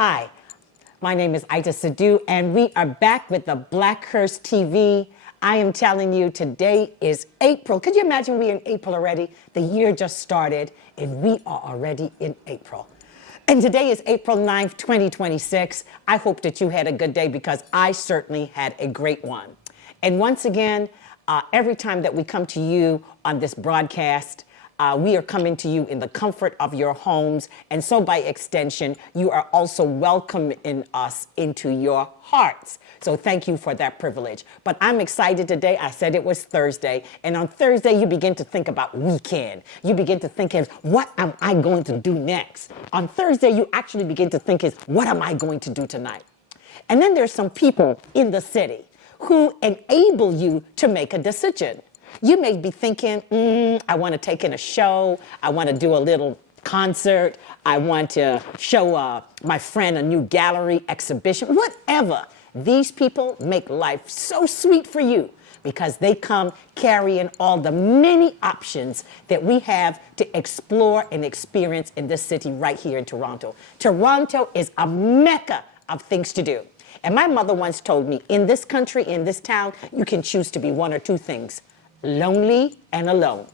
Hi, my name is Itah Sadu, and we are back with the Blackhurst TV. I am telling you, today is April. Could you imagine we're in April already? The year just started, and we are already in April. And today is April 9th, 2026. I hope that you had a good day because I certainly had a great one. And once again, every time that we come to you on this broadcast, we are coming to you in the comfort of your homes. And so by extension, you are also welcoming us into your hearts. So thank you for that privilege. But I'm excited today. I said it was Thursday. And on Thursday, you begin to think about weekend. You begin to think of, what am I going to do next? On Thursday, you actually begin to think is, what am I going to do tonight? And then there's some people in the city who enable you to make a decision. You may be thinking, I want to take in a show. I want to do a little concert. I want to show my friend a new gallery exhibition, whatever. These people make life so sweet for you because they come carrying all the many options that we have to explore and experience in this city right here in Toronto. Toronto is a mecca of things to do. And my mother once told me, in this country, in this town, you can choose to be one or two things: lonely and alone.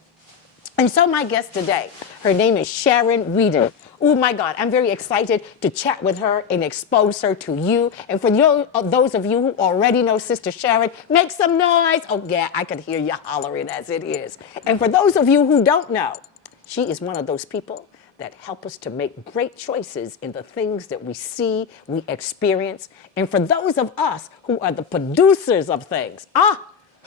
And so my guest today, her name is Sharon Weeden. Oh my God, I'm very excited to chat with her and expose her to you. And for those of you who already know Sister Sharon, make some noise. Oh yeah, I could hear you hollering as it is. And for those of you who don't know, she is one of those people that help us to make great choices in the things that we see, we experience. And for those of us who are the producers of things,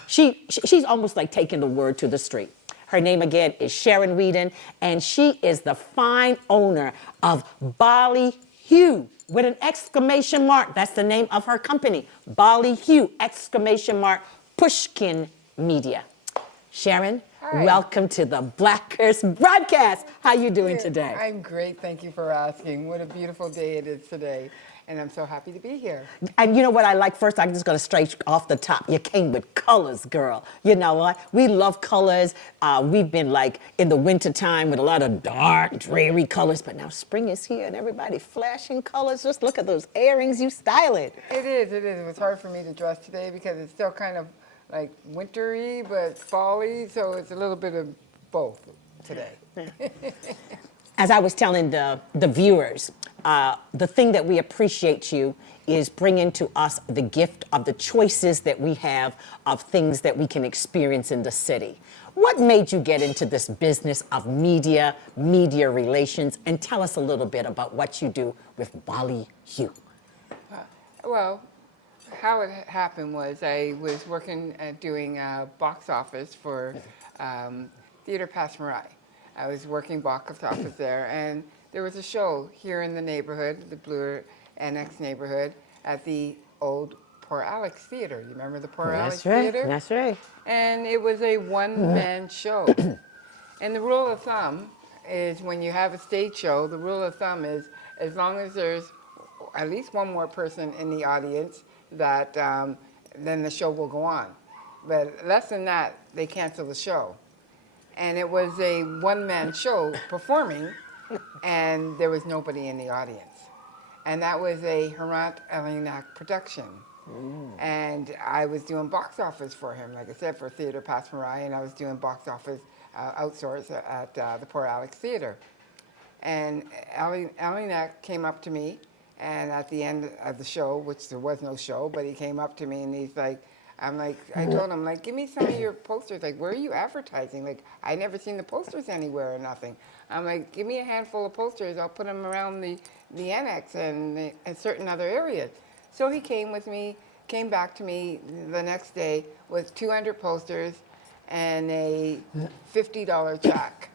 she's almost like taking the word to the street. Her name again is Sharon Weeden, and she is the fine owner of BALLYHOO with an exclamation mark. That's the name of her company, BALLYHOO, exclamation mark, Pushkin Media. Sharon, hi. Welcome to the Blackhurst broadcast. How you doing today? I'm great. Thank you for asking. What a beautiful day it is today. And I'm so happy to be here. And you know what I like? First, I'm just going to straight off the top. You came with colors, girl. You know what? We love colors. We've been like in the wintertime with a lot of dark, dreary colors. But now spring is here and everybody flashing colors. Just look at those earrings. You style it. It is. It was hard for me to dress today because it's still kind of like wintry, but fall-y. So it's a little bit of both today. As I was telling the viewers, the thing that we appreciate you is bringing to us the gift of the choices that we have of things that we can experience in the city. What made you get into this business of media relations? And tell us a little bit about what you do with BALLYHOO. Well, how it happened was I was working at doing box office for Theater Passe Muraille. I was working box office there, and there was a show here in the neighborhood, the Bloor Annex neighborhood, at the old Poor Alex Theater. You remember the Poor Alex Theater? That's right. And it was a one-man show. And the rule of thumb is when you have a stage show, the rule of thumb is as long as there's at least one more person in the audience, that then the show will go on. But less than that, they cancel the show. And it was a one-man show performing, and there was nobody in the audience. And that was a Harant Elinac production. And I was doing box office for him, like I said, for Theater Passe Muraille, and I was doing box office outsource at the Poor Alex Theater. And Elinac came up to me, and at the end of the show, which there was no show, but he came up to me and he's like, I told him, give me some of your posters. Like, where are you advertising? Like, I never seen the posters anywhere or nothing. I'm like, give me a handful of posters. I'll put them around the annex and certain other areas. So he came back to me the next day with 200 posters and a $50 check.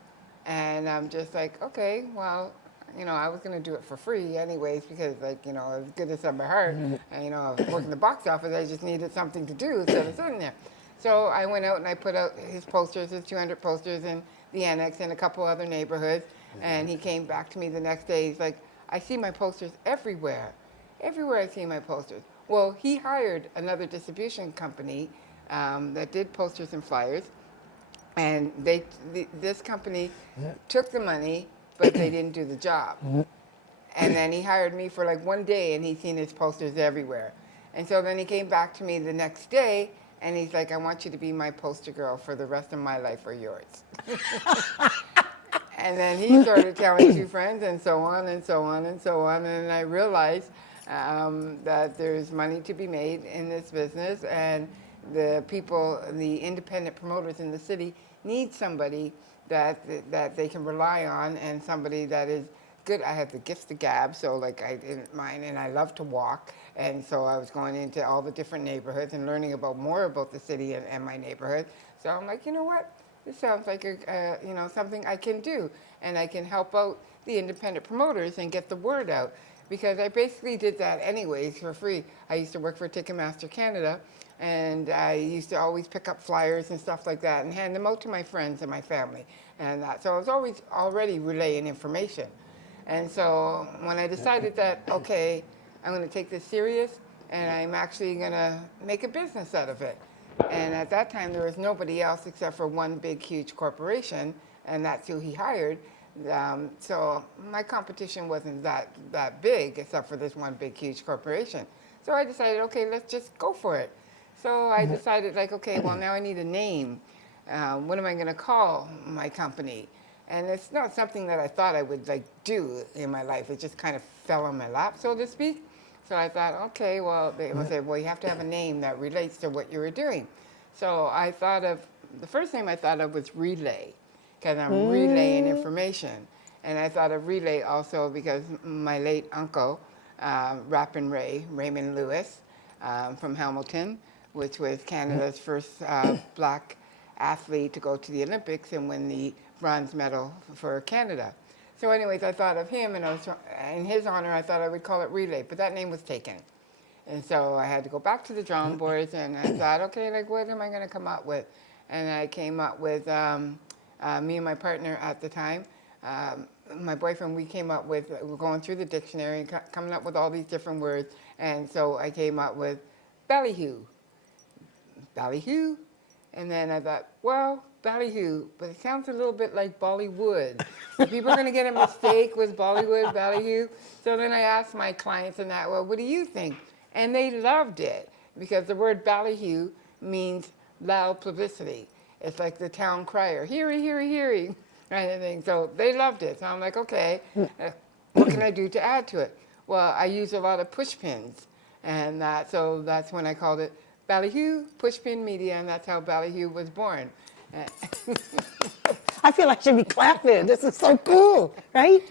And I'm just like, okay, well, I was going to do it for free anyways because, as good as I'm my heart, and, I was working the box office, I just needed something to do instead of sitting there. So I went out and I put out his posters, his 200 posters in the annex and a couple other neighborhoods, and he came back to me the next day. He's like, I see my posters everywhere. Everywhere I see my posters. Well, he hired another distribution company that did posters and flyers, and this company took the money, but they didn't do the job. And then he hired me for like one day, and he's seen his posters everywhere. And so then he came back to me the next day, and he's like, I want you to be my poster girl for the rest of my life or yours. And then he started telling two friends, and so on and so on and so on. And I realized that there's money to be made in this business, and the people, the independent promoters in the city need somebody that they can rely on, and somebody that is good. I have the gift of gab, so like I didn't mind, and I love to walk. And so I was going into all the different neighborhoods and learning more about the city and my neighborhood. So I'm like, you know what? This sounds like something I can do, and I can help out the independent promoters and get the word out, because I basically did that anyways for free. I used to work for Ticketmaster Canada, and I used to always pick up flyers and stuff like that and hand them out to my friends and my family and that. So I was always already relaying information. And so when I decided that, okay, I'm going to take this serious, and I'm actually going to make a business out of it. And at that time, there was nobody else except for one big, huge corporation, and that's who he hired. So my competition wasn't that big, except for this one big, huge corporation. So I decided, okay, let's just go for it. So I decided, like, okay, well, now I need a name. What am I going to call my company? And it's not something that I thought I would like do in my life. It just kind of fell on my lap, so to speak. So I thought, okay, well, they will say, well, you have to have a name that relates to what you were doing. So I thought of, the first name I thought of was Relay, because I'm relaying information. And I thought of Relay also because my late uncle, Rappin' Raymond Lewis, from Hamilton, which was Canada's first black athlete to go to the Olympics and win the bronze medal for Canada. So anyways, I thought of him, and in his honor, I thought I would call it Relay, but that name was taken. And so I had to go back to the drawing boards, and I thought, okay, like, what am I going to come up with? And I came up with, me and my partner at the time, my boyfriend, we came up with, we're going through the dictionary, coming up with all these different words, and so I came up with ballyhoo. Ballyhoo. And then I thought, well, ballyhoo, but it sounds a little bit like Bollywood. People are going to get a mistake with Bollywood, ballyhoo. So then I asked my clients and that, well, what do you think? And they loved it, because the word ballyhoo means loud publicity. It's like the town crier, heary, heary, heary, kind of thing. So they loved it. So I'm like, okay, what can I do to add to it? Well, I use a lot of push pins, and so that's when I called it Ballyhoo Pushpin Media, and that's how Ballyhoo was born. I feel I should be clapping. This is so cool, right?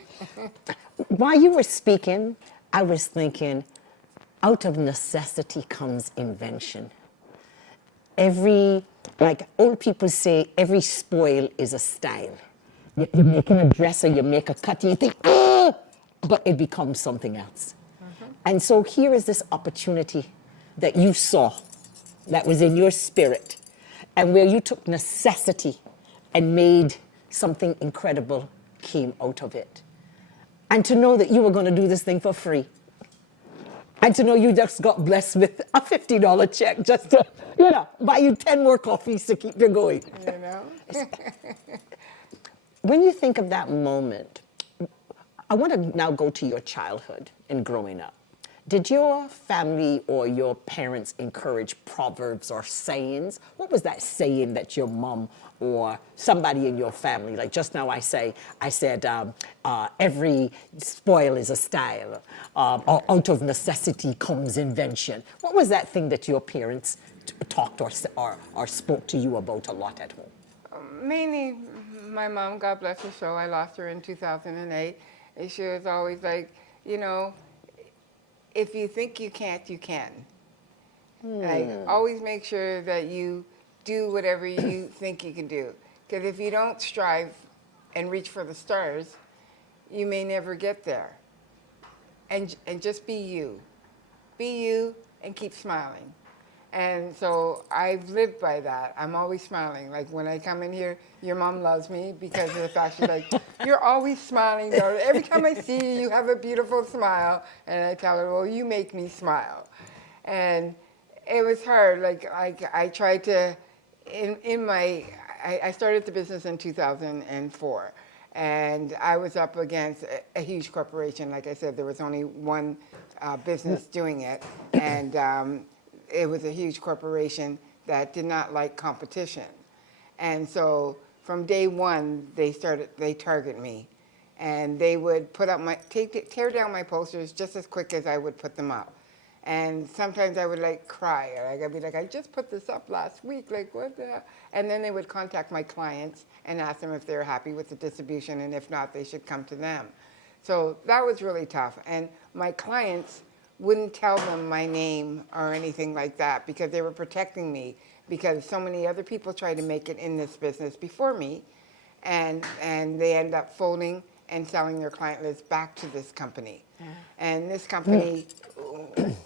While you were speaking, I was thinking, out of necessity comes invention. Like old people say, every spoil is a style. You're making a dress or you make a cut, and you think, but it becomes something else. And so here is this opportunity that you saw, that was in your spirit, and where you took necessity and made something incredible came out of it. And to know that you were going to do this thing for free. And to know you just got blessed with a $50 check just to, buy you 10 more coffees to keep you going. You know? When you think of that moment, I want to now go to your childhood and growing up. Did your family or your parents encourage proverbs or sayings? What was that saying that your mom or somebody in your family, like just now I said, every spoil is a style, or out of necessity comes invention. What was that thing that your parents talked or spoke to you about a lot at home? Mainly my mom, God bless her soul, I lost her in 2008. And she was always like, if you think you can't, you can. Like, always make sure that you do whatever you think you can do. Because if you don't strive and reach for the stars, you may never get there. And just be you. Be you and keep smiling. And so I've lived by that. I'm always smiling. Like when I come in here, your mom loves me because of the fact she's like, you're always smiling. Every time I see you, you have a beautiful smile. And I tell her, well, you make me smile. And it was hard. Like I tried to, I started the business in 2004. And I was up against a huge corporation. Like I said, there was only one business doing it, and it was a huge corporation that did not like competition. And so from day one, they target me, and they would put up tear down my posters just as quick as I would put them up. And sometimes I would like cry. Like I'd be like, I just put this up last week. Like what the hell? And then they would contact my clients and ask them if they're happy with the distribution, and if not, they should come to them. So that was really tough. And my clients wouldn't tell them my name or anything like that because they were protecting me, because so many other people tried to make it in this business before me, and they end up folding and selling their client list back to this company. And this company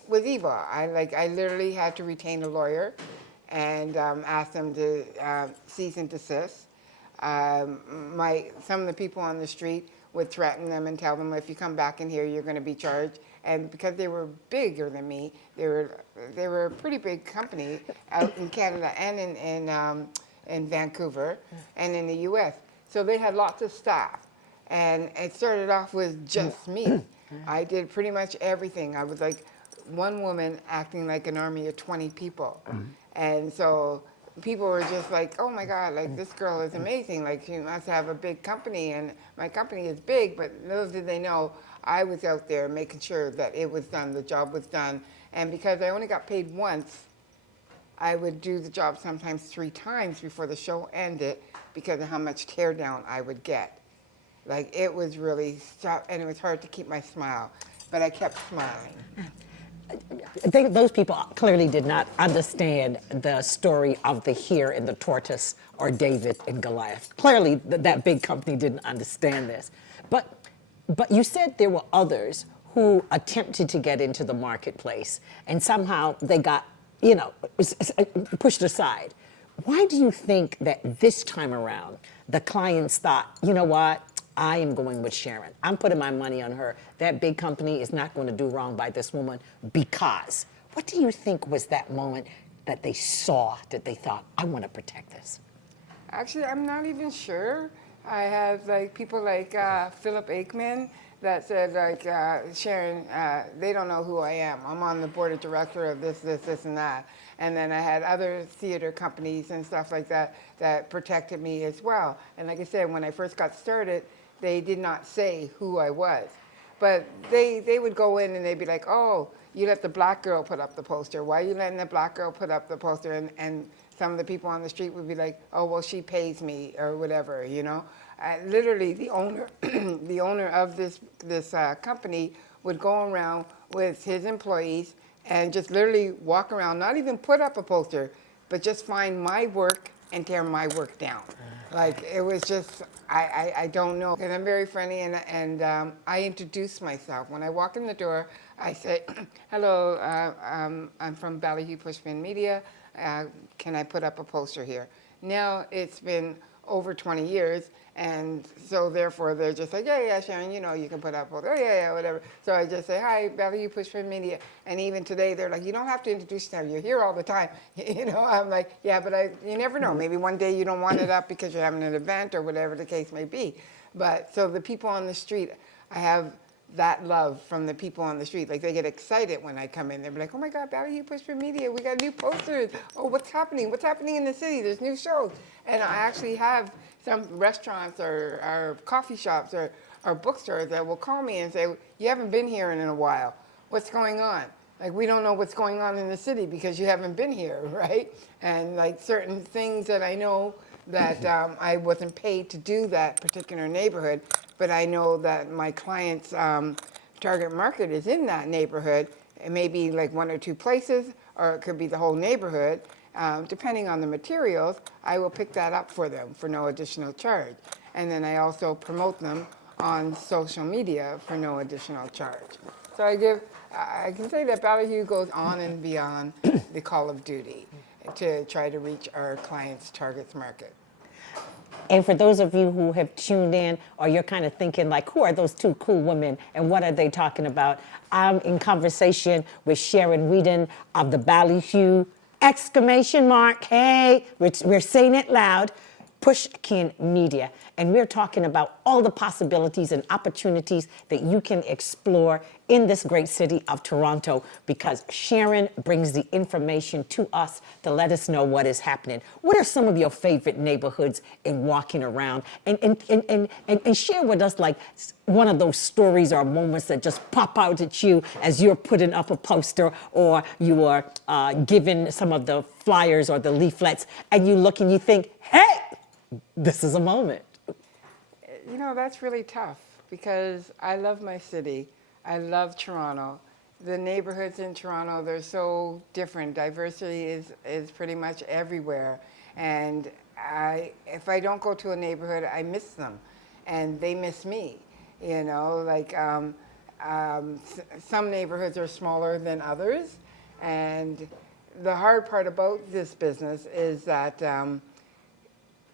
was evil. I literally had to retain a lawyer and ask them to cease and desist. Some of the people on the street would threaten them and tell them, if you come back in here, you're going to be charged. And because they were bigger than me, they were a pretty big company out in Canada and in Vancouver and in the U.S. So they had lots of staff. And it started off with just me. I did pretty much everything. I was like one woman acting like an army of 20 people. And so people were just like, oh my God, like this girl is amazing. Like she must have a big company, and my company is big, but little did they know I was out there making sure that it was done, the job was done. And because I only got paid once, I would do the job sometimes 3 times before the show ended because of how much tear down I would get. Like it was really tough, and it was hard to keep my smile, but I kept smiling. I think those people clearly did not understand the story of the hare and the tortoise, or David and Goliath. Clearly, that big company didn't understand this. But you said there were others who attempted to get into the marketplace, and somehow they got, pushed aside. Why do you think that this time around the clients thought, you know what? I am going with Sharon. I'm putting my money on her. That big company is not going to do wrong by this woman because. What do you think was that moment that they saw, that they thought, I want to protect this? Actually, I'm not even sure. I have like people like Philip Aikman that said like, Sharon, they don't know who I am. I'm on the board of director of this, and that. And then I had other theater companies and stuff like that that protected me as well. And like I said, when I first got started, they did not say who I was. But they would go in and they'd be like, oh, you let the black girl put up the poster. Why are you letting the black girl put up the poster? And some of the people on the street would be like, oh, well, she pays me or whatever, Literally, the owner, the owner of this company would go around with his employees and just literally walk around, not even put up a poster, but just find my work and tear my work down. Like, it was just, I don't know. Because I'm very friendly, and I introduce myself. When I walk in the door, I say, hello, I'm from BALLYHOO Pushpin Media. Can I put up a poster here? Now it's been over 20 years, and so therefore they're just like, yeah, Sharon, you can put up a poster. Oh, yeah, whatever. So I just say, hi, BALLYHOO Pushpin Media. And even today, they're like, you don't have to introduce yourself. You're here all the time. I'm like, yeah, but you never know. Maybe one day you don't want it up because you're having an event or whatever the case may be. But so the people on the street, I have that love from the people on the street. Like, they get excited when I come in. They're like, oh my God, BALLYHOO Pushpin Media, we got new posters. Oh, what's happening? What's happening in the city? There's new shows. And I actually have some restaurants or coffee shops or bookstores that will call me and say, you haven't been here in a while. What's going on? Like, we don't know what's going on in the city because you haven't been here, right? And like certain things that I know that I wasn't paid to do that particular neighborhood, but I know that my client's target market is in that neighborhood. It may be like 1 or 2 places, or it could be the whole neighborhood. Depending on the materials, I will pick that up for them for no additional charge. And then I also promote them on social media for no additional charge. So I can say that BALLYHOO goes on and beyond the call of duty to try to reach our clients' target market. And for those of you who have tuned in, or you're kind of thinking like, who are those 2 cool women and what are they talking about? I'm in conversation with Sharon Weeden of the BALLYHOO ! Hey, we're saying it loud. Pushkin Media, and we're talking about all the possibilities and opportunities that you can explore in this great city of Toronto, because Sharon brings the information to us to let us know what is happening. What are some of your favorite neighborhoods in walking around? And share with us like one of those stories or moments that just pop out at you as you're putting up a poster or you are given some of the flyers or the leaflets, and you look and you think, hey, this is a moment. You know, that's really tough because I love my city. I love Toronto. The neighborhoods in Toronto, they're so different. Diversity is pretty much everywhere. And if I don't go to a neighborhood, I miss them. And they miss me. You know, like some neighborhoods are smaller than others. And the hard part about this business is that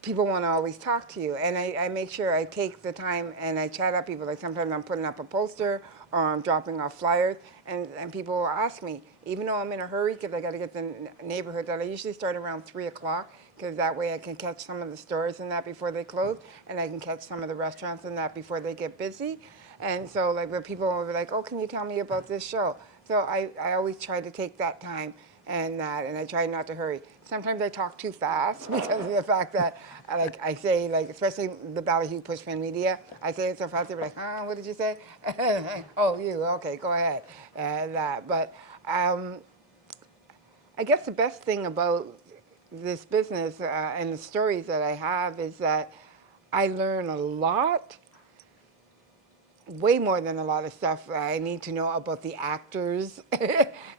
people want to always talk to you. And I make sure I take the time and I chat up people. Like sometimes I'm putting up a poster or I'm dropping off flyers, and people will ask me, even though I'm in a hurry because I got to get the neighborhood done. I usually start around 3 o'clock because that way I can catch some of the stores and that before they close, and I can catch some of the restaurants and that before they get busy. And so like when people will be like, oh, can you tell me about this show? So I always try to take that time and I try not to hurry. Sometimes I talk too fast because of the fact that, like I say, like especially the BALLYHOO Pushkin Media, I say it so fast they're like, huh, what did you say? Oh, you, okay, go ahead. And but I guess the best thing about this business and the stories that I have is that I learn a lot. Way more than a lot of stuff I need to know about the actors.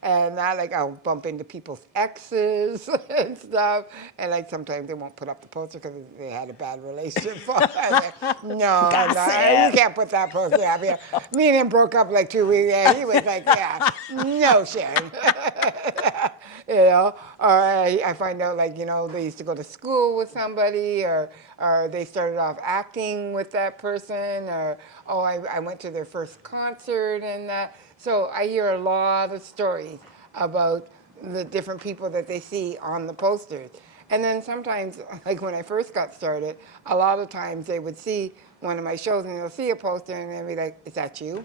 And that, like, I'll bump into people's exes and stuff. And like sometimes they won't put up the poster because they had a bad relationship. Like, no, you can't put that poster up here. Me and him broke up like 2 weeks. And he was like, yeah, no, Sharon. You know, or I find out, like, you know, they used to go to school with somebody, or they started off acting with that person, or, oh, I went to their first concert and that. So I hear a lot of stories about the different people that they see on the posters. And then sometimes, like when I first got started, a lot of times they would see one of my shows and they'll see a poster and they'll be like, is that you?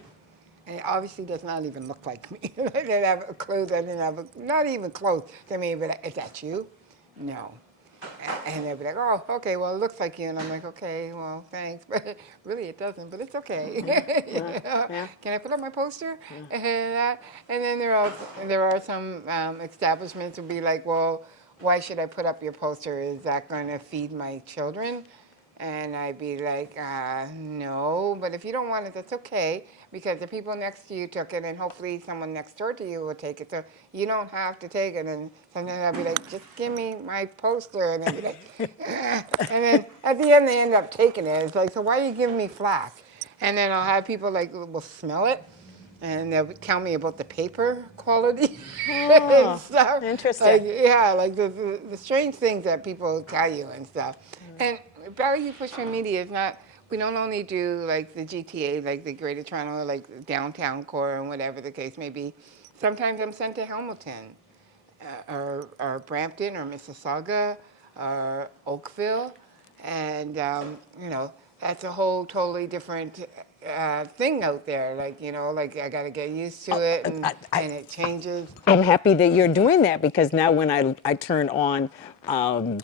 And it obviously does not even look like me. I didn't have clothes, I didn't have, not even clothes. They may be like, is that you? No. And they'd be like, oh, okay, well, it looks like you. And I'm like, okay, well, thanks. But really, it doesn't, but it's okay. You know? Yeah. Can I put up my poster? And then there are some establishments who will be like, well, why should I put up your poster? Is that going to feed my children? And I'd be like, no, but if you don't want it, that's okay, because the people next to you took it, and hopefully someone next door to you will take it, so you don't have to take it. And sometimes I'd be like, just give me my poster, and they'd be like, and then at the end they end up taking it. It's like, so why are you giving me flack? And then I'll have people like, will smell it, and they'll tell me about the paper quality and stuff. Interesting. Like, yeah, like the strange things that people tell you and stuff. And BALLYHOO Pushkin Media is not, we don't only do like the GTA, like the Greater Toronto, like downtown core and whatever the case may be. Sometimes I'm sent to Hamilton or Brampton or Mississauga or Oakville. And, you know, that's a whole totally different thing out there. Like, you know, like I got to get used to it and it changes. I'm happy that you're doing that, because now when I turn on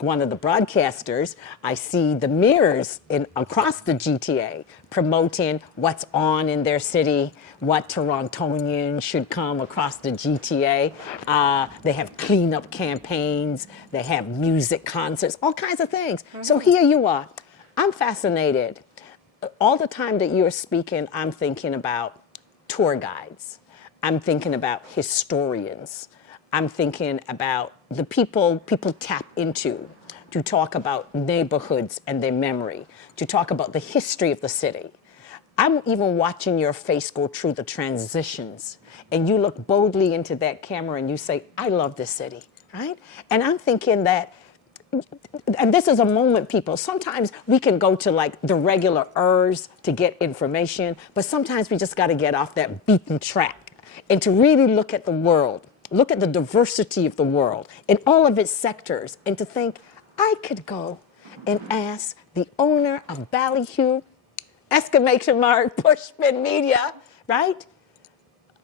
one of the broadcasters, I see the mirrors across the GTA promoting what's on in their city, what Torontonians should come across the GTA. They have cleanup campaigns, they have music concerts, all kinds of things. Mm-hmm. So here you are. I'm fascinated. All the time that you're speaking, I'm thinking about tour guides. I'm thinking about historians. I'm thinking about the people tap into to talk about neighborhoods and their memory, to talk about the history of the city. I'm even watching your face go through the transitions, and you look boldly into that camera and you say, I love this city, right? And I'm thinking that, and this is a moment, people, sometimes we can go to like the regular ers to get information, but sometimes we just got to get off that beaten track and to really look at the world, look at the diversity of the world in all of its sectors, and to think, I could go and ask the owner of BALLYHOO, exclamation mark, Pushpin Media, right?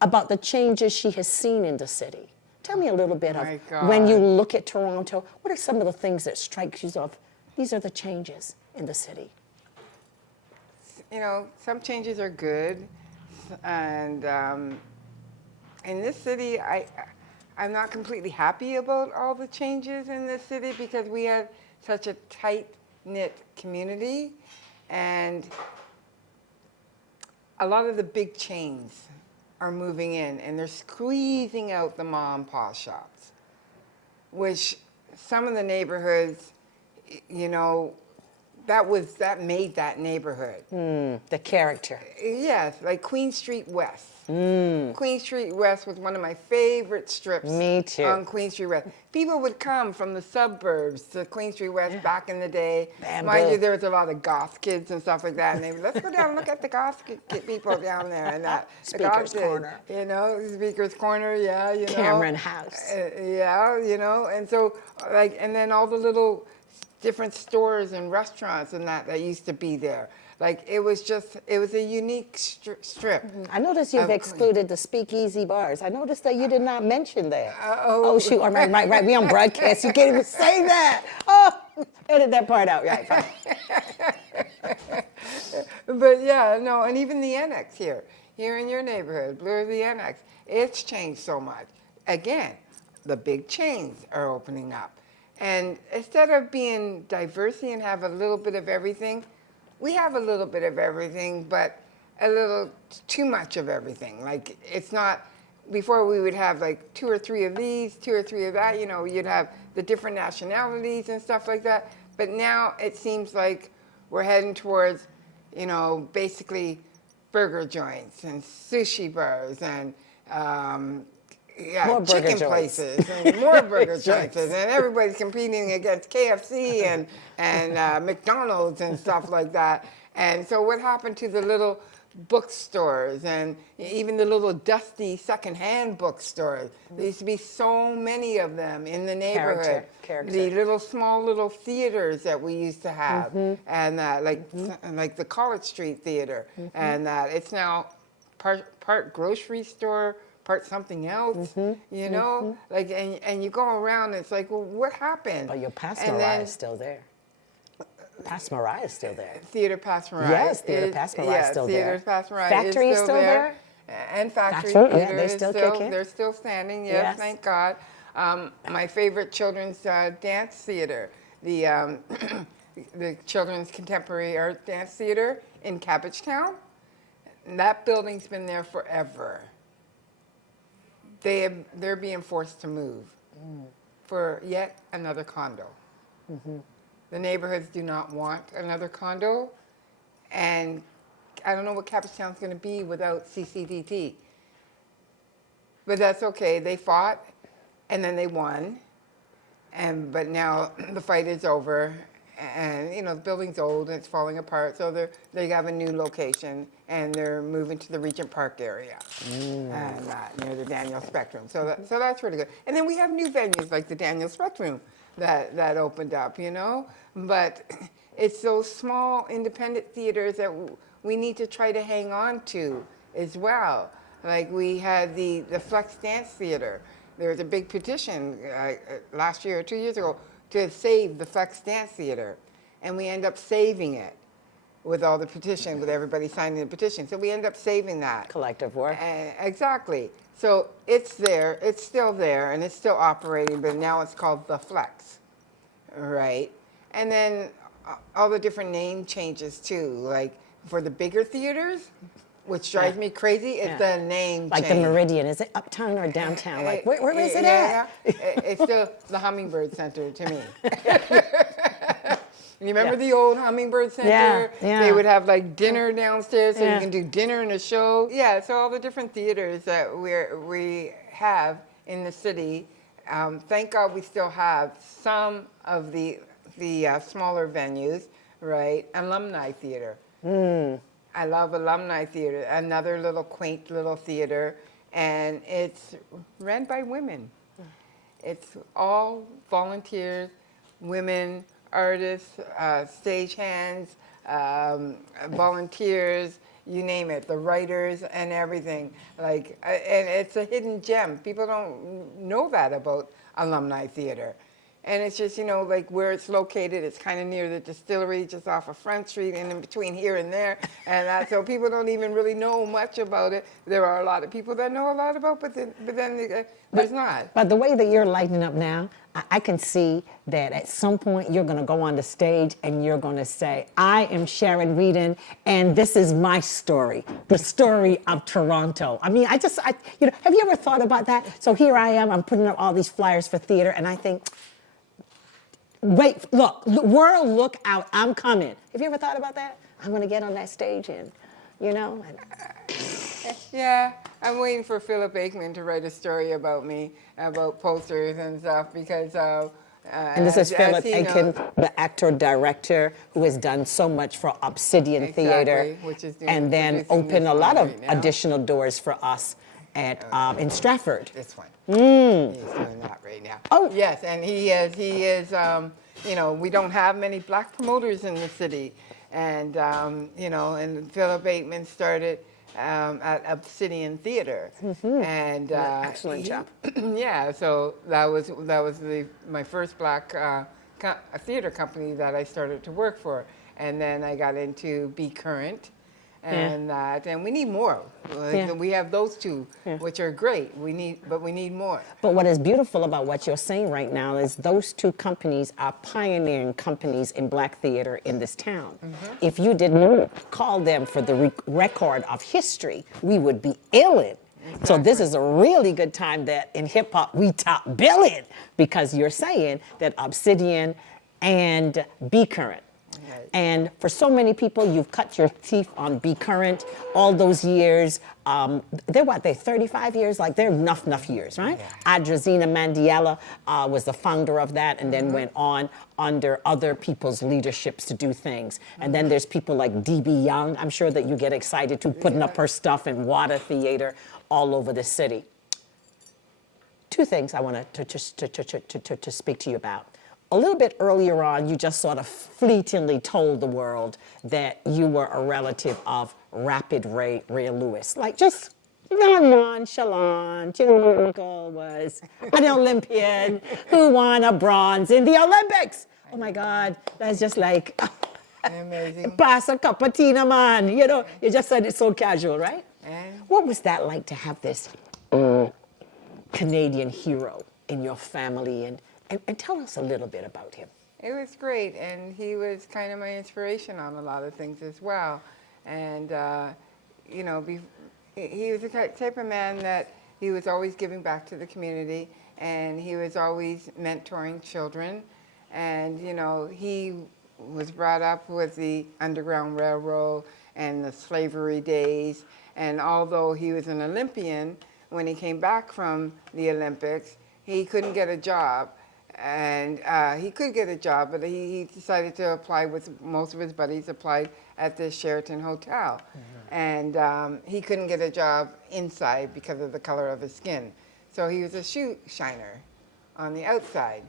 About the changes she has seen in the city. Tell me a little bit of, My when you God. look at Toronto, what are some of the things that strike you of, these are the changes in the city? You know, some changes are good, and in this city, I'm not completely happy about all the changes in this city because we have such a tight-knit community, and a lot of the big chains are moving in, and they're squeezing out the mom and pop shops, which some of the neighborhoods, you know, that made that neighborhood. The character. Yes, like Queen Street West. Queen Street West was one of my favorite strips. Me too. On Queen Street West. People would come from the suburbs to Queen Street West back in the day. Bamboo. Mind you, there was a lot of goth kids and stuff like that. And they would, let's go down and look at the goth people down there. And that. Speaker's the goth Corner. kids, you know, Speaker's Corner, yeah, you know. Cameron House. Yeah, you know. And so, like, and then all the little different stores and restaurants and that used to be there. Like, it was a unique strip. I noticed you've excluded the speakeasy bars. I noticed that you did not mention that. Oh, shoot. All right, right. We on broadcast. You can't even say that. Oh, edit that part out. Right, fine. But yeah, no, and even the annex here in your neighborhood, Blue the Annex, it's changed so much. Again, the big chains are opening up. And instead of being diversity and have a little bit of everything, we have a little bit of everything, but a little too much of everything. Like, it's not, before we would have like 2 or 3 of these, 2 or 3 of that, you know, you'd have the different nationalities and stuff like that. But now it seems like we're heading towards, you know, basically burger joints and sushi bars and, More burger chicken joints. places and more burger joints, and everybody's competing against KFC and McDonald's and stuff like that. And so what happened to the little bookstores and even the little dusty secondhand bookstores? There used to be so many of them in the neighborhood. Character. The little theaters that we used to have, and like the College Street Theater, and it's now part grocery store, part something else, you know, like, and you go around, and it's like, well, what happened? But your Past Mariah is still there. Past Mariah is still there. Theater Past Mariah. Yes, Theater Past Mariah is still there. Theater Past Mariah Factory is still there. And Factory Factory, Theater they is still kicking. they're still standing. Yes, Yes. thank God. My favorite children's dance theater, the the Children's Contemporary Art Dance Theater in Cabbagetown. That building's been there forever. They're being forced to move for yet another condo. The neighborhoods do not want another condo, and I don't know what Cabbagetown's going to be without CCDT. But that's okay. They fought, and then they won, but now the fight is over, and you know the building's old and it's falling apart. So they have a new location, and they're moving to the Regent Park area, and near the Daniel Spectrum. So that's really good. And then we have new venues like the Daniel Spectrum that opened up, you know. But it's those small independent theaters that we need to try to hang on to as well. Like we had the Flex Dance Theater. There was a big petition last year or 2 years ago to save the Flex Dance Theater, and we end up saving it with all the petition, with everybody signing the petition. So we end up saving that. Collective work. Exactly. So it's there, it's still there, and it's still operating, but now it's called the Flex, right? And then all the different name changes too, like for the bigger theaters, which drives me crazy, is the name like change. the Meridian. Is it uptown or downtown? Like, where is it at? It's still the Hummingbird Center to me. You remember the old Hummingbird Center? Yeah. They would have like dinner downstairs, so you can do dinner and a show. Yeah, so all the different theaters that we have in the city. Thank God we still have some of the smaller venues, right? Alumni Theater. I love Alumni Theater, another little quaint little theater, and it's run by women. It's all volunteers, women artists, stagehands, volunteers, you name it, the writers and everything. Like, and it's a hidden gem. People don't know that about alumni theater. And it's just, like where it's located, it's kind of near the distillery, just off of Front Street, and in between here and there. And so people don't even really know much about it. There are a lot of people that know a lot about, but then there's not. But the way that you're lighting up now, I can see that at some point you're going to go on the stage and you're going to say, I am Sharon Weeden, and this is my story, the story of Toronto. I mean, have you ever thought about that? So here I am, I'm putting up all these flyers for theater, and I think, wait, look, world, look out, I'm coming. Have you ever thought about that? I'm going to get on that stage and, Yeah, I'm waiting for Philip Aikman to write a story about me, about posters and stuff, because... and this is Philip Aikman, the actor-director who has done so much for Obsidian Theater, which is and then opened a lot of right now. additional doors for us at in Stratford. This one. He's doing that right now. Oh. Yes, and he is, we don't have many black promoters in the city. And, and Philip Aikman started at Obsidian Theater. And excellent job. Yeah, so that was my first black theater company that I started to work for. And then I got into Be Current. And we need more. We have those two, which are great. We need more. But what is beautiful about what you're saying right now is those two companies are pioneering companies in black theater in this town. If you didn't call them for the record of history, we would be ailing. Exactly. So this is a really good time that in hip hop we top billing, because you're saying that Obsidian and Be Current. And for so many people, you've cut your teeth on Be Current all those years. They're 35 years? Like, they're enough years, right? Yeah. Adrazina Mandiela was the founder of that, and then went on under other people's leaderships to do things. And then there's people like D.B. Young. I'm sure that you get excited too, putting up her stuff in Water Theater all over the city. Two things I want to speak to you about. A little bit earlier on, you just sort of fleetingly told the world that you were a relative of Rapid Ray Lewis. Like, just nonchalant. Your uncle was an Olympian who won a bronze in the Olympics. Oh my God, that's just like, amazing. Pass a cup of tea, man. You just said it so casual, right? And what was that like to have this Canadian hero in your family? And tell us a little bit about him. it was great, and he was kind of my inspiration on a lot of things as well. And, he was the type of man that he was always giving back to the community, and he was always mentoring children. And, he was brought up with the Underground Railroad and the slavery days. And although he was an Olympian, when he came back from the Olympics, he couldn't get a job. And he could get a job, but he decided to apply with most of his buddies, applied at the Sheraton Hotel. Mm-hmm. And he couldn't get a job inside because of the color of his skin. So he was a shoe shiner on the outside.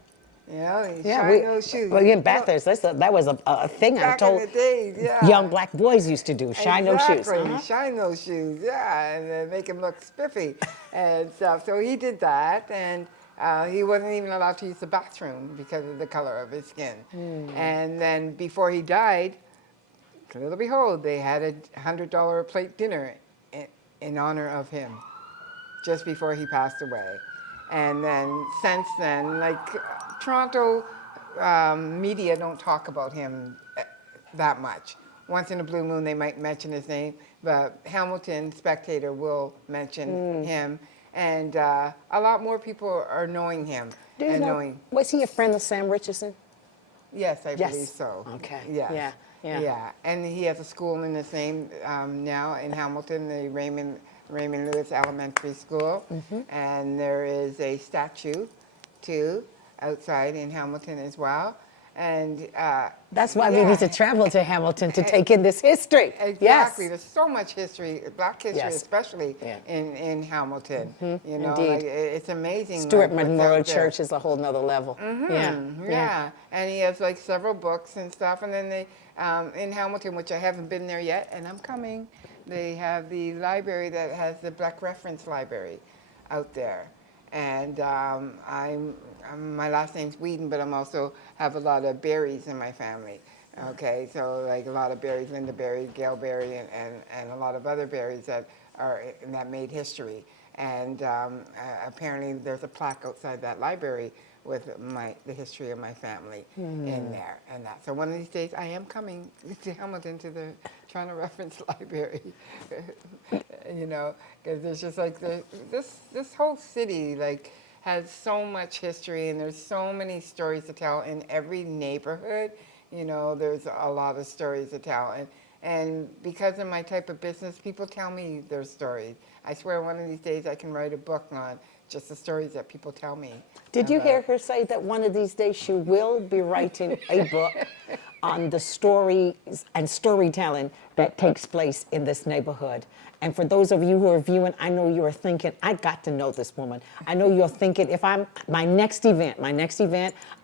He shined those shoes. Well, in Bathurst, that was a thing I told in the days, young black boys used to do, shine those shoes. Exactly, shine those shoes, and make them look spiffy and stuff. So he did that, and he wasn't even allowed to use the bathroom because of the color of his skin. Mm. And then before he died, little behold, they had a $100 a plate dinner in honor of him just before he passed away. And then since then, Toronto media don't talk about him that much. Once in a blue moon, they might mention his name, but Hamilton Spectator will mention him. And a lot more people are knowing him. Was he a friend of Sam Richardson? Yes, I believe so. Okay. Yes. Yeah. And he has a school in his name now in Hamilton, the Raymond Lewis Elementary School. Mm-hmm. And there is a statue, too, outside in Hamilton as well. And That's why we need to travel to Hamilton to take in this history. exactly. Yes. There's so much history, Black history, Yes. especially Yeah. in Hamilton. You know, Indeed. like, it's amazing. Stuart like, what's Memorial out there. Church is a whole nother level. Yeah, and he has like several books and stuff. And then they, in Hamilton, which I haven't been there yet, and I'm coming, they have the library that has the Black Reference Library out there. And my last name's Weeden, but I'm also have a lot of berries in my family. Okay, so like a lot of berries, Linda Berry, Gail Berry, and a lot of other berries that made history. And apparently there's a plaque outside that library with the history of my family in there and that. So one of these days I am coming to Hamilton to the Toronto Reference Library, you know, because there's just like this whole city like has so much history and there's so many stories to tell in every neighborhood. You know, there's a lot of stories to tell. And because of my type of business, people tell me their stories. I swear one of these days I can write a book on just the stories that people tell me. Did you hear her say that one of these days she will be writing a book on the stories and storytelling that takes place in this neighborhood? And for those of you who are viewing, I know you are thinking, I got to know this woman. I know you're thinking, if I'm, my next event,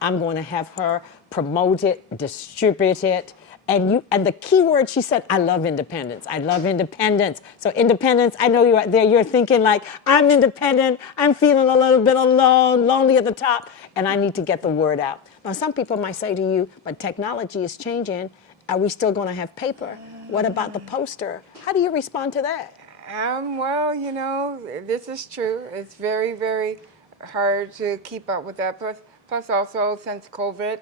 I'm going to have her promote it, distribute it. And the key word she said, I love independence. I love independence. So independence, I know you're out there, you're thinking like, I'm independent, I'm feeling a little bit alone, lonely at the top, and I need to get the word out. Now, some people might say to you, but technology is changing. Are we still going to have paper? What about the poster? How do you respond to that? Well, you know, this is true. It's very, very hard to keep up with that. Plus also, since COVID,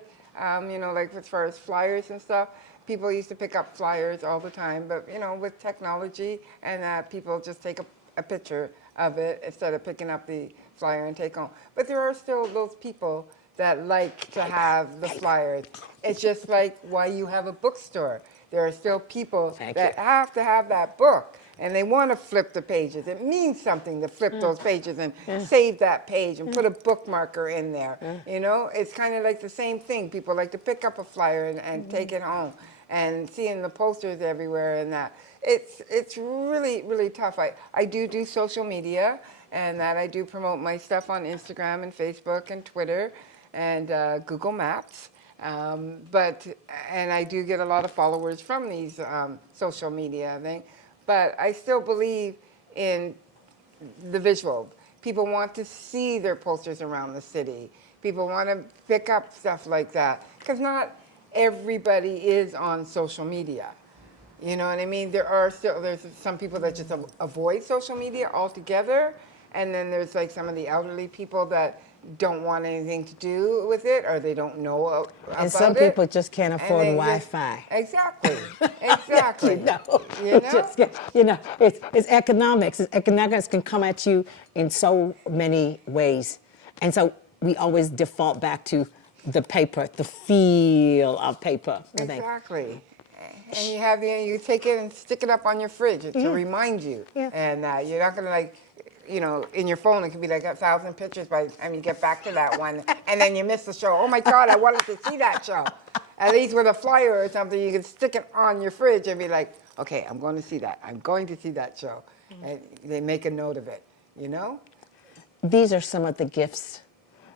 you know, like as far as flyers and stuff, people used to pick up flyers all the time. But, you know, with technology and people just take a picture of it instead of picking up the flyer and take home. But there are still those people that like to have the flyers. It's just like why you have a bookstore. There are still people that have to have that book. And they want to flip the pages. It means something to flip those pages and save that page and put a bookmarker in there. You know, it's kind of like the same thing. People like to pick up a flyer and take it home and seeing the posters everywhere and that. It's really, really tough. I do social media and that I do promote my stuff on Instagram and Facebook and Twitter and Google Maps. And I do get a lot of followers from these social media things. But I still believe in the visual. People want to see their posters around the city. People want to pick up stuff like that. Because not everybody is on social media. You know what I mean? There's some people that just avoid social media altogether. And then there's like some of the elderly people that don't want anything to do with it, or they don't know about it. And some people just can't afford Wi-Fi. Exactly. It's economics. Economics can come at you in so many ways. And so we always default back to the paper, the feel of paper. Exactly. And you take it and stick it up on your fridge to remind you. Yeah. And you're not going to like, you know, in your phone, it could be like 1,000 pictures by the time you get back to that one. And then you miss the show. Oh, my God, I wanted to see that show. At least with a flyer or something, you can stick it on your fridge and be like, okay, I'm going to see that. I'm going to see that show. And they make a note of it, you know? These are some of the gifts,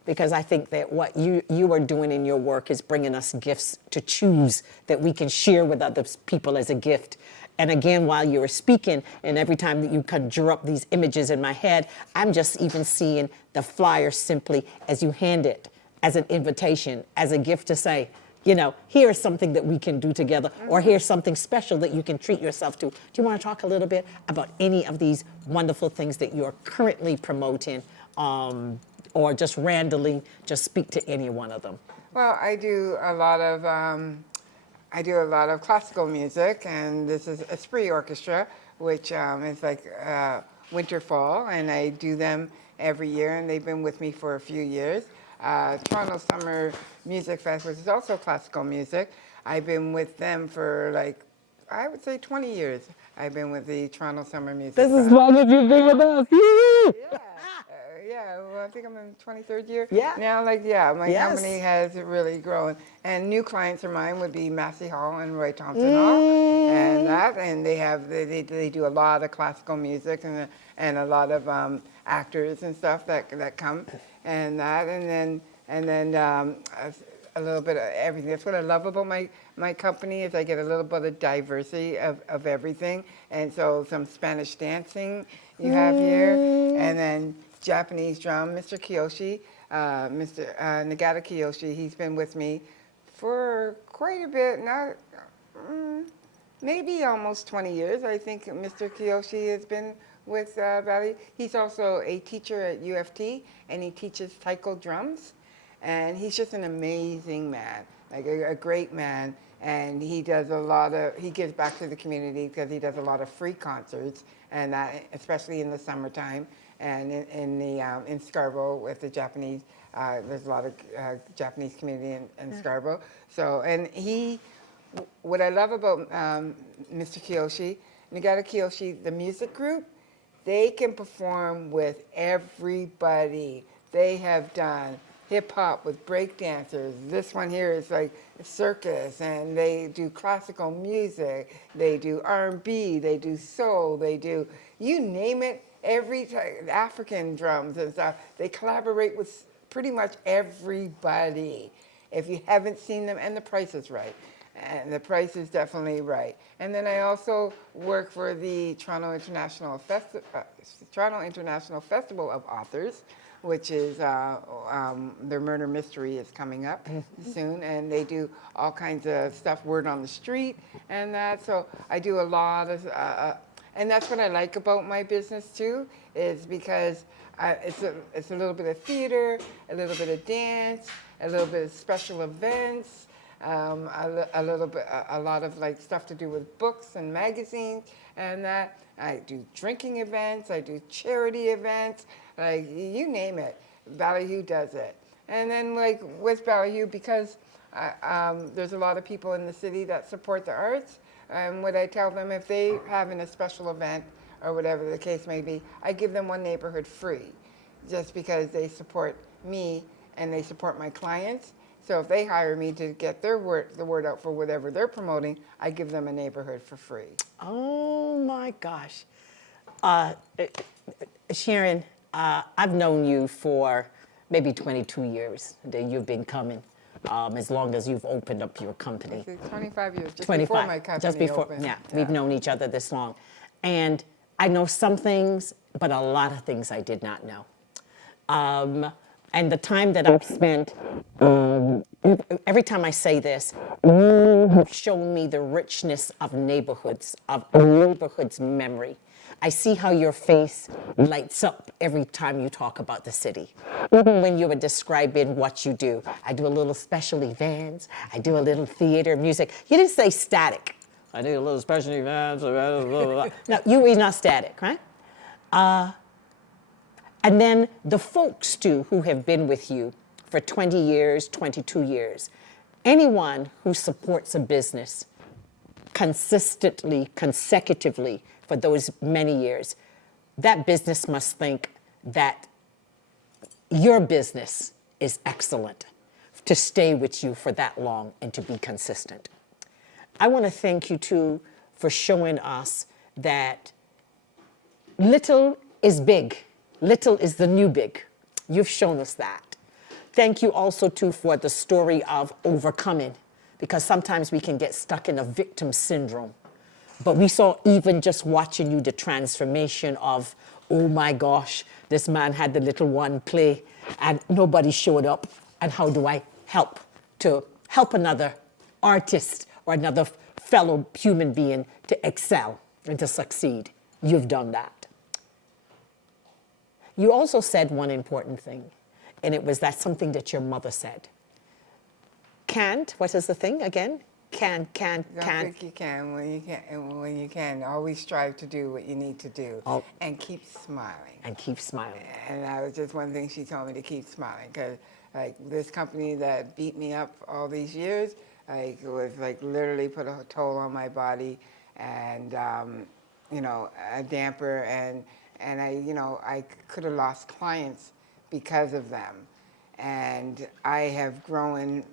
because I think that what you are doing in your work is bringing us gifts to choose that we can share with other people as a gift. And again, while you were speaking, and every time that you conjure up these images in my head, I'm just even seeing the flyer simply as you hand it as an invitation, as a gift to say, you know, here's something that we can do together, or here's something special that you can treat yourself to. Do you want to talk a little bit about any of these wonderful things that you're currently promoting, or just randomly just speak to any one of them? Well, I do a lot of classical music, and this is a spree orchestra, which is like winter fall, and I do them every year, and they've been with me for a few years. Toronto Summer Music Fest, which is also classical music. I've been with them for like, I would say 20 years. I've been with the Toronto Summer Music Fest. This is as long as you've been with us. Yeah, Yeah, well, I think I'm in 23rd year. Yeah. Now, like, yeah, my Yes. company has really grown. And new clients of mine would be Massey Hall and Roy Thompson Hall. And they do a lot of classical music and a lot of actors and stuff that come and then a little bit of everything. That's what I love about my company is I get a little bit of diversity of everything. And so some Spanish dancing you have here, and then Japanese drum, Mr. Kiyoshi, Mr. Nagata Kiyoshi. He's been with me for quite a bit, maybe almost 20 years. I think Mr. Kiyoshi has been with Valley. He's also a teacher at UFT, and he teaches taiko drums. And he's just an amazing man, like a great man. And he does he gives back to the community because he does a lot of free concerts, and that, especially in the summertime. And in Scarborough with the Japanese, there's a lot of Japanese community in Scarborough. So, and what I love about Mr. Kiyoshi, Nagata Kiyoshi, the music group, they can perform with everybody. They have done hip hop with break dancers. This one here is like a circus, and they do classical music. They do R&B. They do soul. They do, you name it, African drums and stuff. They collaborate with pretty much everybody. If you haven't seen them, and the price is right. And the price is definitely right. And then I also work for the Toronto International Festival of Authors, which is their murder mystery is coming up soon, and they do all kinds of stuff, word on the street, and that. So I do a lot of, and that's what I like about my business too, is because it's a little bit of theater, a little bit of dance, a little bit of special events. A lot of like stuff to do with books and magazines, and that. I do drinking events, I do charity events, like you name it, BALLYHOO does it. And then like with BALLYHOO, because there's a lot of people in the city that support the arts, and what I tell them, if they having a special event or whatever the case may be, I give them one neighborhood free, just because they support me and they support my clients. So if they hire me to get the word out for whatever they're promoting, I give them a neighborhood for free. Oh my gosh. Sharon, I've known you for maybe 22 years that you've been coming, as long as you've opened up your company. 25 years, just 25, before my company opened. Yeah, we've known each other this long. And I know some things, but a lot of things I did not know. And the time that I've spent, every time I say this, you have shown me the richness of neighborhoods, of a neighborhood's memory. I see how your face lights up every time you talk about the city. Even when you were describing what you do. I do a little special events, I do a little theater, music. You didn't say static. I do a little special events, blah, blah, blah. No, you were not static, right? And then the folks, too, who have been with you for 20 years, 22 years. Anyone who supports a business consistently, consecutively for those many years, that business must think that your business is excellent to stay with you for that long and to be consistent. I want to thank you, too, for showing us that little is big. Little is the new big. You've shown us that. Thank you also, too, for the story of overcoming, because sometimes we can get stuck in a victim syndrome. But we saw, even just watching you, the transformation of, oh my gosh, this man had the little one play and nobody showed up. And how do I help to help another artist or another fellow human being to excel and to succeed? You've done that. You also said one important thing, and it was that something that your mother said. Can't, what is the thing again? Can't. Don't think you can when you can. Always strive to do what you need to do. Oh. And keep smiling. And keep smiling. And that was just one thing she told me, to keep smiling. Because like this company that beat me up all these years, like it was like literally put a toll on my body, and a damper, and I could have lost clients because of them. And I have grown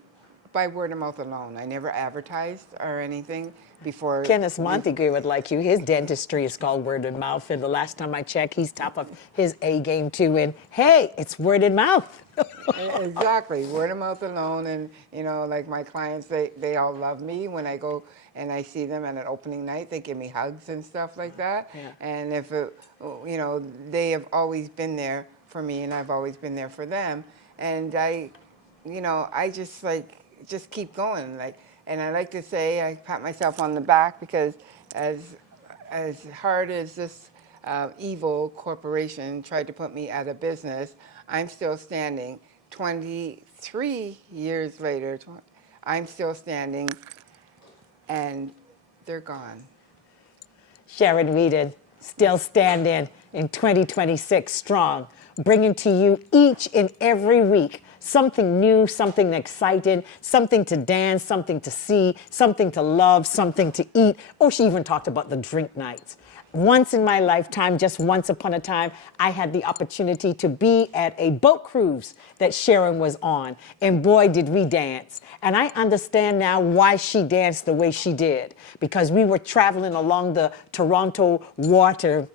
by word of mouth alone. I never advertised or anything before. Kenneth Montague would like you. His dentistry is called word of mouth, and the last time I checked, he's top of his A game too. And hey, it's word of mouth. Exactly, word of mouth alone. And like my clients, they all love me. When I go and I see them at an opening night, they give me hugs and stuff like that. Yeah. And if they have always been there for me, and I've always been there for them. And I just keep going. And I like to say, I pat myself on the back, because as hard as this evil corporation tried to put me out of business, I'm still standing. 23 years later, I'm still standing, and they're gone. Sharon Weeden, still standing in 2026 strong, bringing to you each and every week something new, something exciting, something to dance, something to see, something to love, something to eat. Oh, she even talked about the drink nights. Once in my lifetime, just once upon a time, I had the opportunity to be at a boat cruise that Sharon was on. And boy, did we dance. And I understand now why she danced the way she did. Because we were traveling along the Toronto water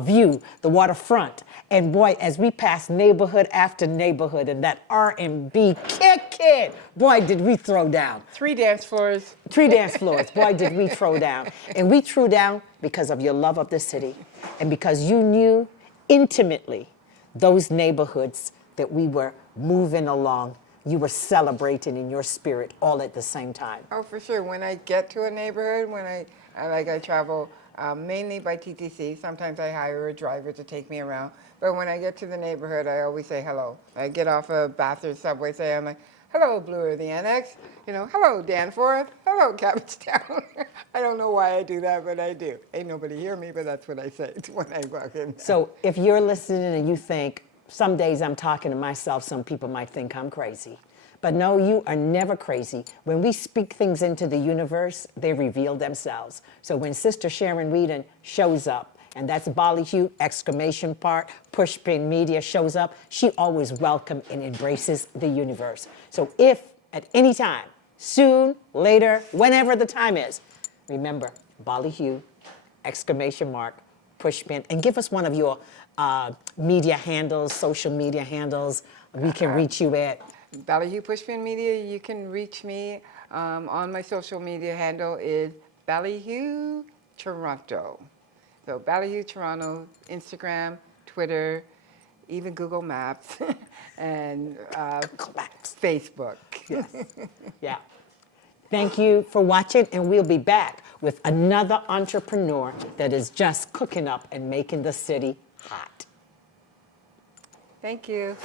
view, the waterfront. And boy, as we passed neighborhood after neighborhood and that R&B kick it, boy, did we throw down. 3 dance floors. 3 dance floors. Boy, did we throw down. And we threw down because of your love of the city and because you knew intimately those neighborhoods that we were moving along. You were celebrating in your spirit all at the same time. Oh, for sure. When I get to a neighborhood, when I travel mainly by TTC. Sometimes I hire a driver to take me around. But when I get to the neighborhood, I always say hello. I get off a Bathurst subway, I'm like, hello, Bloor, the Annex. Hello, Danforth. Hello, Cabbagetown. I don't know why I do that, but I do. Ain't nobody hear me, but that's what I say when I walk in. So if you're listening and you think, some days I'm talking to myself, some people might think I'm crazy. But no, you are never crazy. When we speak things into the universe, they reveal themselves. So when Sister Sharon Weeden shows up, and that's BALLYHOO, exclamation part, Pushpin Media shows up, she always welcomes and embraces the universe. So if at any time, soon, later, whenever the time is, remember BALLYHOO, exclamation mark, Pushpin, and give us one of your media handles, social media handles. We can reach you at BALLYHOO Pushpin Media. You can reach me on my social media handle is BALLYHOO Toronto. So BALLYHOO Toronto, Instagram, Twitter, even Google Maps, and Facebook. Yes. Yeah. Thank you for watching, and we'll be back with another entrepreneur that is just cooking up and making the city hot. Thank you.